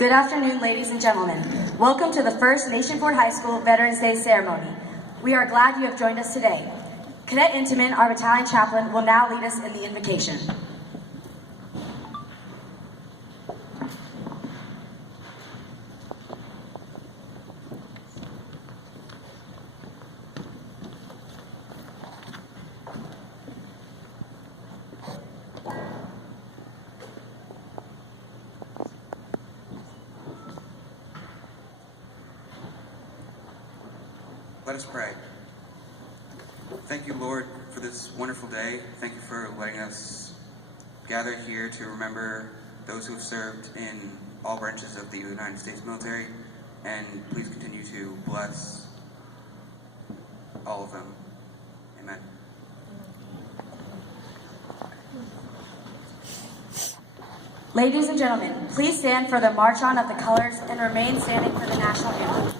Good afternoon, ladies and gentlemen. Welcome to the first Nation Ford High School Veterans Day ceremony. We are glad you have joined us today. Cadet Intamin, our battalion chaplain, will now lead us in the invocation. Let us pray. Thank you, Lord, for this wonderful day. Thank you for letting us gather here to remember those who have served in all branches of the United States military, and please continue to bless all of them. Amen. Ladies and gentlemen, please stand for the march on of the colors and remain standing for the national anthem.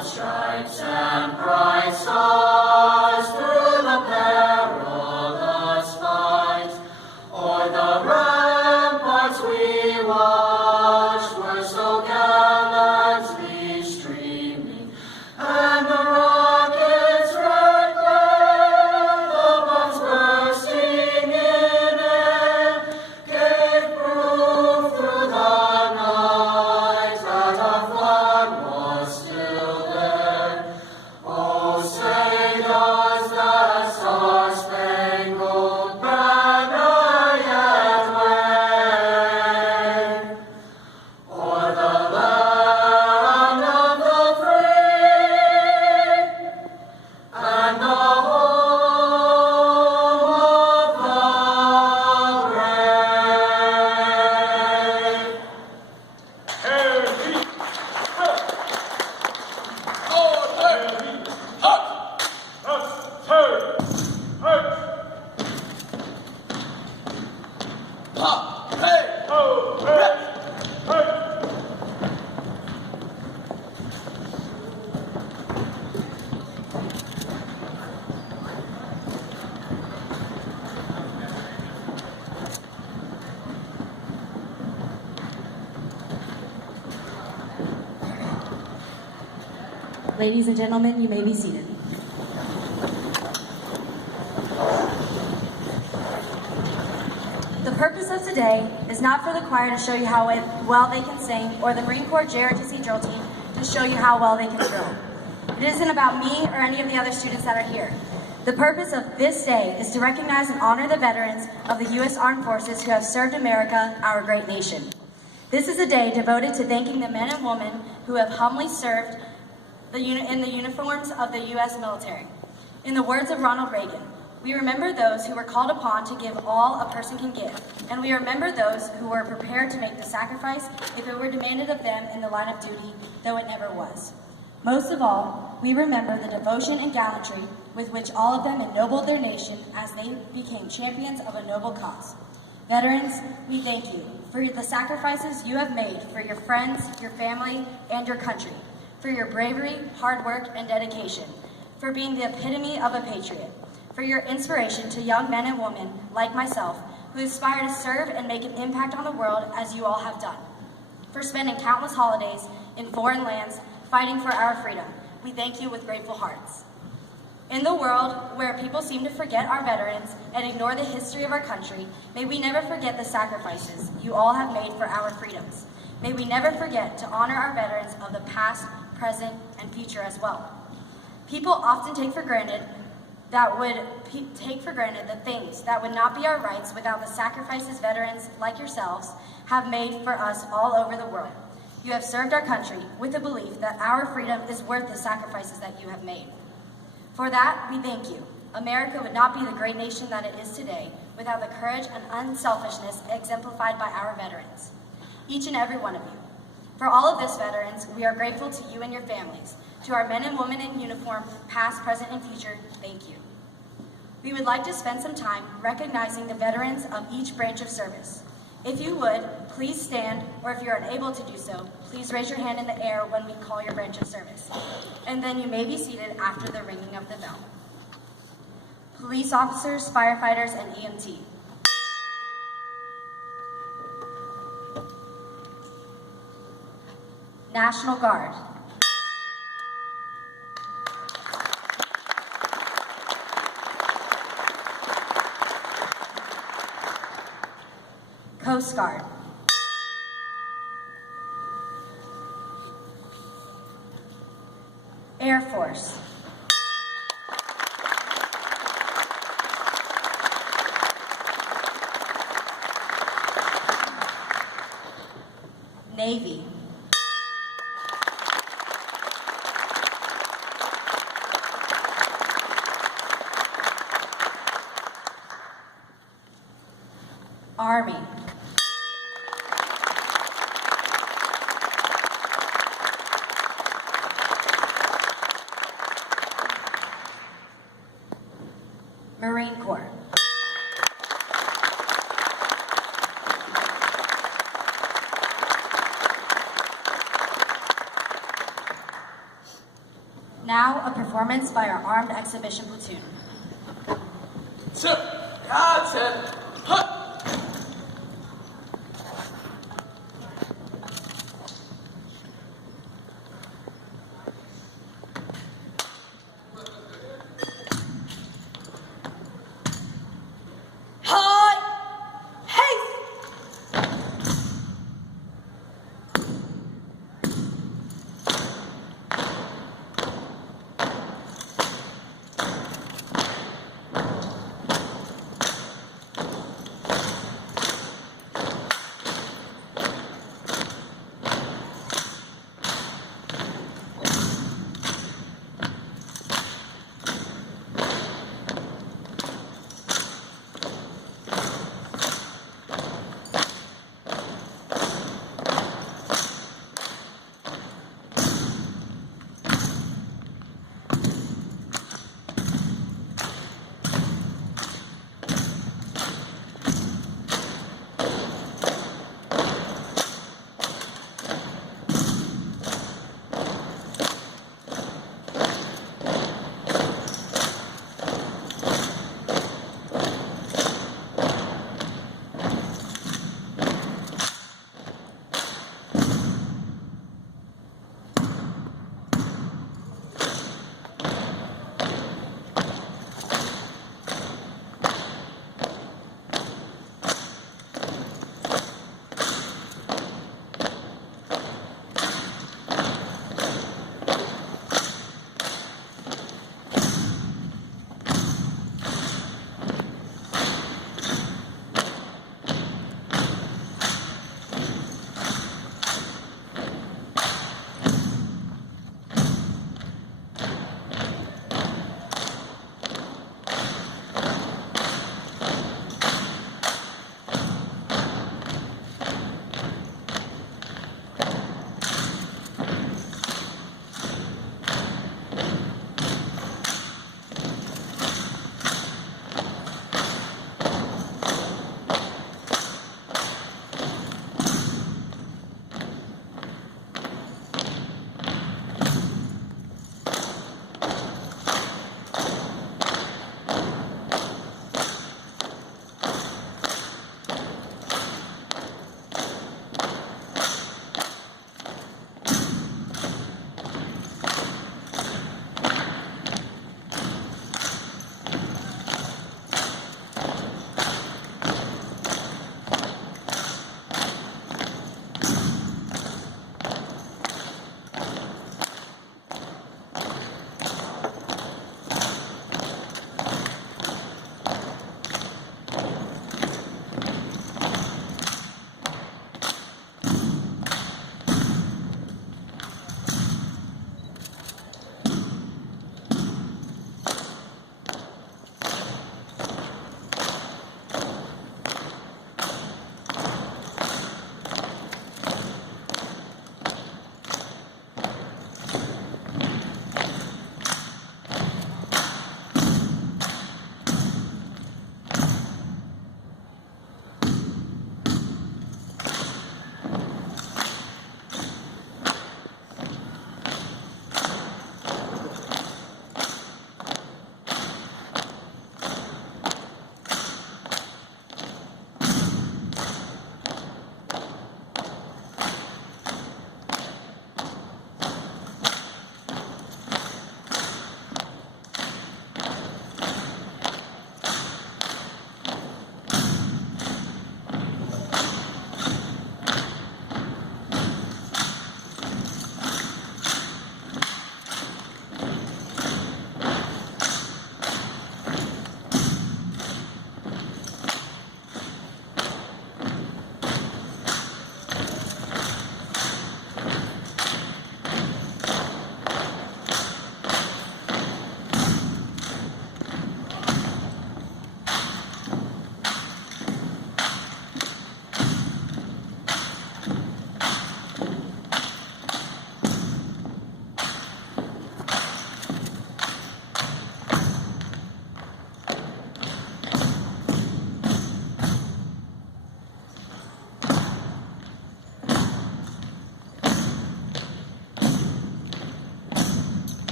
Stripes and bright stars through the perilous fight, o'er the ramparts we watched were so gallantly streaming, and the rockets' red glare, the bombs bursting in air, gave proof through the night that our flag was still. Say does the star-spangled banner yet wave o'er the land of the free and the home of the brave? Ladies and gentlemen, you may be seated. The purpose of today is not for the choir to show you how well they can sing, or the Marine Corps JROTC drill team to show you how well they can drill. It isn't about me or any of the other students that are here. The purpose of this day is to recognize and honor the veterans of the U.S. Armed Forces who have served America, our great nation. This is a day devoted to thanking the men and women who have humbly served in the uniforms of the U.S. military. In the words of Ronald Reagan, we remember those who were called upon to give all a person can give, and we remember those who were prepared to make the sacrifice if it were demanded of them in the line of duty, though it never was. Most of all, we remember the devotion and gallantry with which all of them ennobled their nation as they became champions of a noble cause. Veterans, we thank you for the sacrifices you have made for your friends, your family, and your country, for your bravery, hard work, and dedication, for being the epitome of a patriot, for your inspiration to young men and women like myself who aspire to serve and make an impact on the world as you all have done, for spending countless holidays in foreign lands fighting for our freedom. We thank you with grateful hearts. In the world where people seem to forget our veterans and ignore the history of our country, may we never forget the sacrifices you all have made for our freedoms. May we never forget to honor our veterans of the past, present, and future as well. People often take for granted the things that would not be our rights without the sacrifices veterans like yourselves have made for us all over the world. You have served our country with the belief that our freedom is worth the sacrifices that you have made. For that, we thank you. America would not be the great nation that it is today without the courage and unselfishness exemplified by our veterans, each and every one of you. For all of this, veterans, we are grateful to you and your families. To our men and women in uniform, past, present, and future, thank you. We would like to spend some time recognizing the veterans of each branch of service. If you would, please stand, or if you're unable to do so, please raise your hand in the air when we call your branch of service. And then you may be seated after the ringing of the bell. Police officers, firefighters, and EMT. National Guard. Coast Guard. Air Force. Navy. Army. Marine Corps. Now, a performance by our Armed Exhibition Platoon. So, that's it. Huh.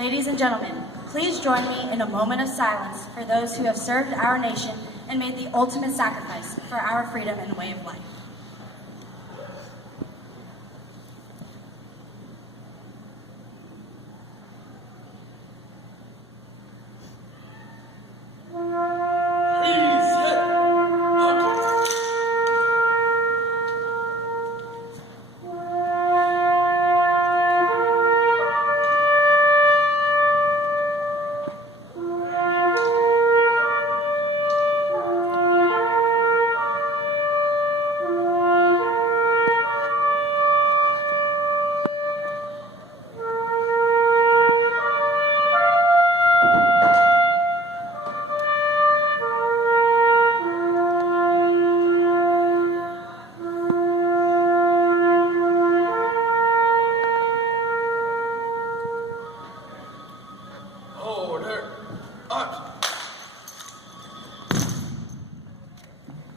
Ladies and gentlemen, please join me in a moment of silence for those who have served our nation and made the ultimate sacrifice for our freedom and way of life.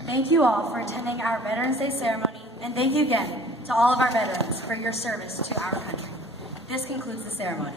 Thank you all for attending our Veterans Day ceremony, and thank you again to all of our veterans for your service to our country. This concludes the ceremony.